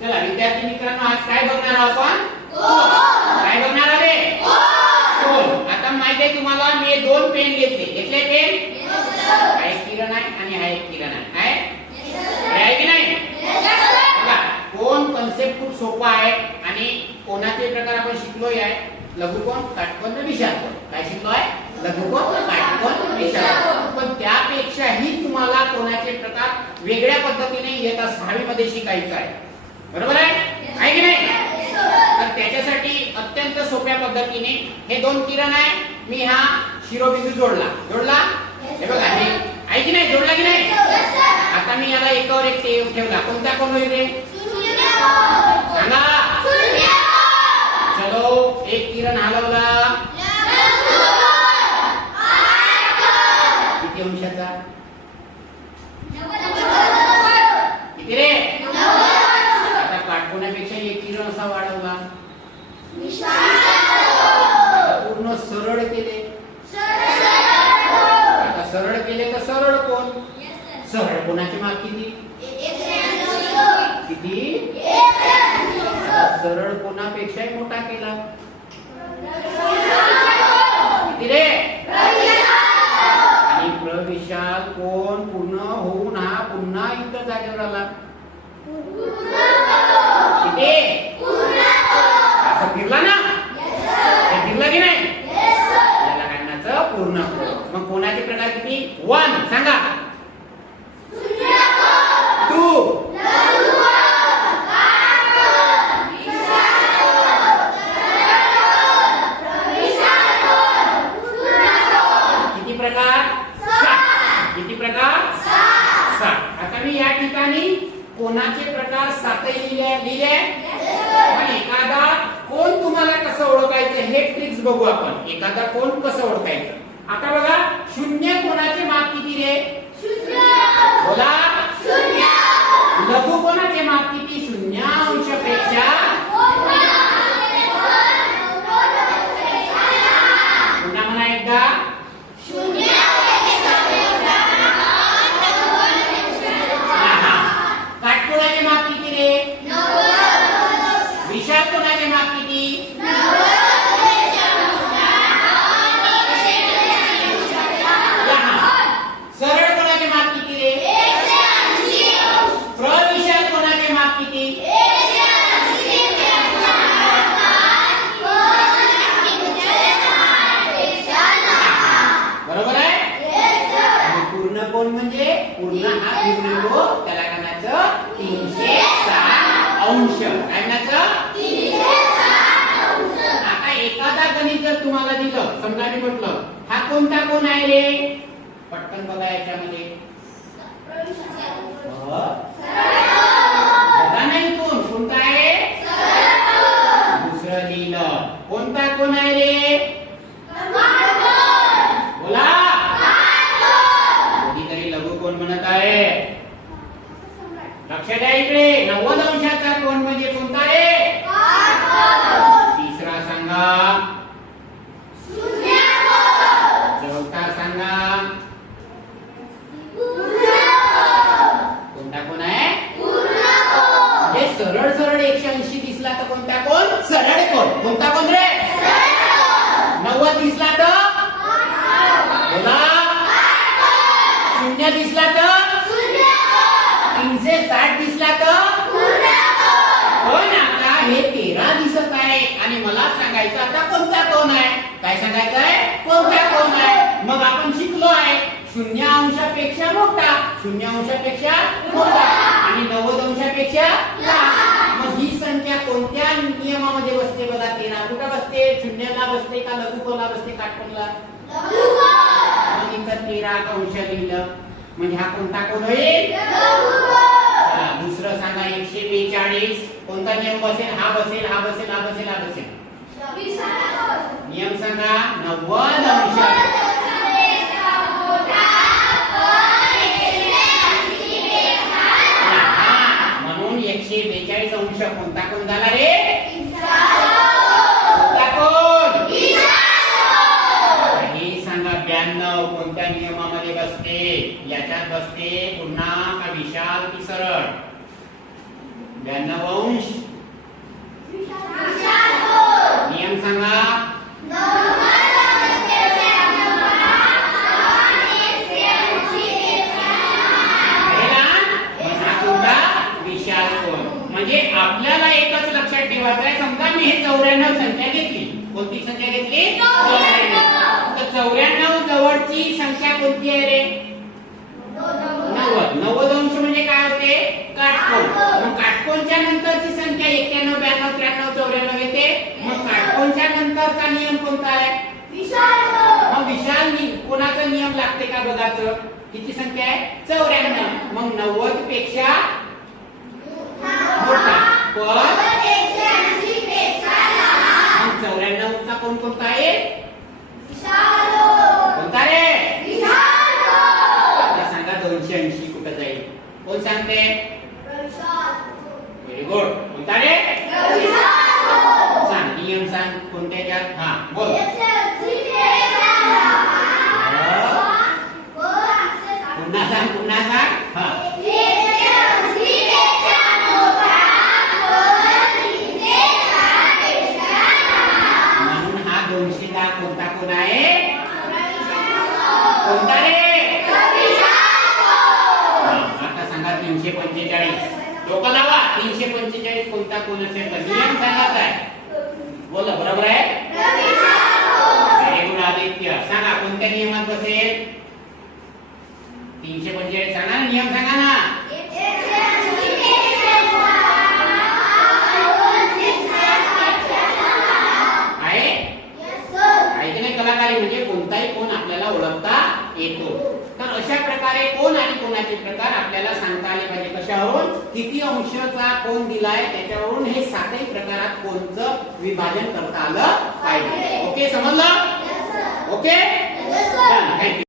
चला विद्यार्थी मित्रांनो आज काय बघणार आहोत आपण? काय बघणार आहे कोण आता माहिती आहे तुम्हाला मी दोन पेन घेतले. घेतले पेन? हा एक किरण आहे आणि हा एक किरण आहे. काय आहे की नाही? कोण कन्सेप्ट खूप सोपा आहे आणि कोणाचे प्रकार आपण शिकलोय आहे? लघुकोण काटकोण विशालकोण काय शिकलोय? लघुकोण काटकोण विशालकोण पण त्यापेक्षाही तुम्हाला कोणाचे प्रकार वेगळ्या पद्धतीने येता सहावी मध्ये शिकायचं आहे. बरोबर आहे? आहे की नाही? तर त्याच्यासाठी अत्यंत सोप्या पद्धतीने हे दोन किरण आहे. मी हा शिरोबिंदू जोडला. जोडला? हे बघा हे आहे की नाही? जोडला की नाही? आता मी याला एकावर एक ठेवला. कोणता कोण होईल रे? चलो एक किरण हलवला. किती अंशात किती रे आता काटकोण्यापेक्षा एक किरण असा वाढवला आता पूर्ण सरळ केले आता सरळ केले तर सरळ कोण सरळ कोणाची माग किती? किती सरळ कोणापेक्षाही मोठा केला किती रे आणि प्रविशाल कोण पूर्ण होऊन हा पुन्हा इथं जागेवर आला किती असं फिरला ना हे फिरला की नाही याला काढण्याचं पूर्ण कोण. मग कोणाचे प्रकार किती वन सांगा टू किती प्रकार सात किती प्रकार सात आता मी या ठिकाणी कोणाचे प्रकार सातही लिहिले? पण एखादा कोण तुम्हाला कसं ओळखायचं हे ट्रिक्स बघू आपण. एखादा कोण कसं ओळखायचं? आता बघा शून्य कोणाचे माप किती रे? बोला लघु कोणाचे माप किती शून्य अंशापेक्षा पुन्हा म्हणा एकदा हा, हा. काटकोणाचे माप किती रे विशाल कोणाचे माप किती लहान. सरळ कोणाचे माप किती रे प्रविशाल कोणाचे माप किती बरोबर आहे आणि पूर्ण कोण म्हणजे? पूर्ण हा बिंदू त्याला म्हणायचं? तीनशे साठ अंश. काय म्हणायचं? आता एखादा गणित जर तुम्हाला दिलं समजा मी म्हटलं हा कोणता कोण आहे रे? पटकन बघा याच्यामध्ये. ఎక్కడైతే आहे आणि मला सांगायचं आता कोणता कोण आहे? काय सांगायचं आहे? कोणता कोण आहे? मग आपण शिकलो आहे. शून्य अंशापेक्षा मोठा. शून्य अंशापेक्षा मोठा. आणि नव्वद अंशापेक्षा मग ही संख्या कोणत्या नियमामध्ये बसते बघा. तेरा कुठं बसते? शून्यला बसते का लघुकोला बसते? इथं तेरा अंश लिहिलं. म्हणजे हा कोणता कोण होईल चला, दुसरं सांगा एकशे बेचाळीस कोणता नियम बसेल? हा बसेल हा बसेल हा बसेल हा बसेल. नियम सांगा नव्वद अंश. म्हणून एकशे बेचाळीस अंश. कोणता कोण झाला रे? कोणता हे सांगा ब्याण्णव. कोणत्या नियमामध्ये बसते? याच्यात बसते पुन्हा का विशाल की सरळ? ब्याण्णव अंश नियम सांगा. म्हणजे आपल्याला एकच लक्षात ठेवायचं आहे समजा मी हे चौऱ्याण्णव संख्या घेतली. कोणती संख्या घेतली? चौऱ्याण्णव. तर चौऱ्याण्णव जवळची संख्या कोणती आहे रे? नव्वद. नव्वद अंश म्हणजे काय काटकोन मग काटकोनच्या नंतरची संख्या एक्क्याण्णव ब्याण्णव त्र्याण्णव चौऱ्याण्णव येते. मग काटकोनच्या नंतरचा नियम कोणता आहे? मग विशाल कोणाचा नियम लागते का बघाचं किती संख्या आहे? चौऱ्याण्णव. मग नव्वदपेक्षा मोठा. पण मग चौऱ्याण्णवचा कोण कोणता आहे? कोणता रे? सांगा दोनशे ऐंशी कुठं जाईल. कोण सांगते व्हेरी गुड कोणता रे सांग नियम सांग कोणत्या यात? हा बोल. पुन्हा सांग पुन्हा सांग. हा. म्हणून हा दोनशे दहा कोणता कोण आहे? कोणता रे? आता सांगा तीनशे पंचेचाळीस. लोक लावा. तीनशे पंचेचाळीस कोणता कोण असेल तर? नियम सांगा काय बोला बरोबर आहे? गुड आदित्य सांगा कोणत्या नियमात बसेल? तीनशे पंचेचाळीस सांगा नियम सांगा ना. आहे? आहे की नाही? कलाकारी म्हणजे कोणताही कोण आपल्याला ओळखता येतो. तर अशा प्रकारे कोण आणि कोणाचे प्रकार आपल्याला सांगता कक्षावरून किती अंशचा कोण दिलाय त्याच्यावरून हे सातही प्रकारात कोणचं विभाजन करता आलं पाहिजे. ओके समजलं? ओके? थँक्यू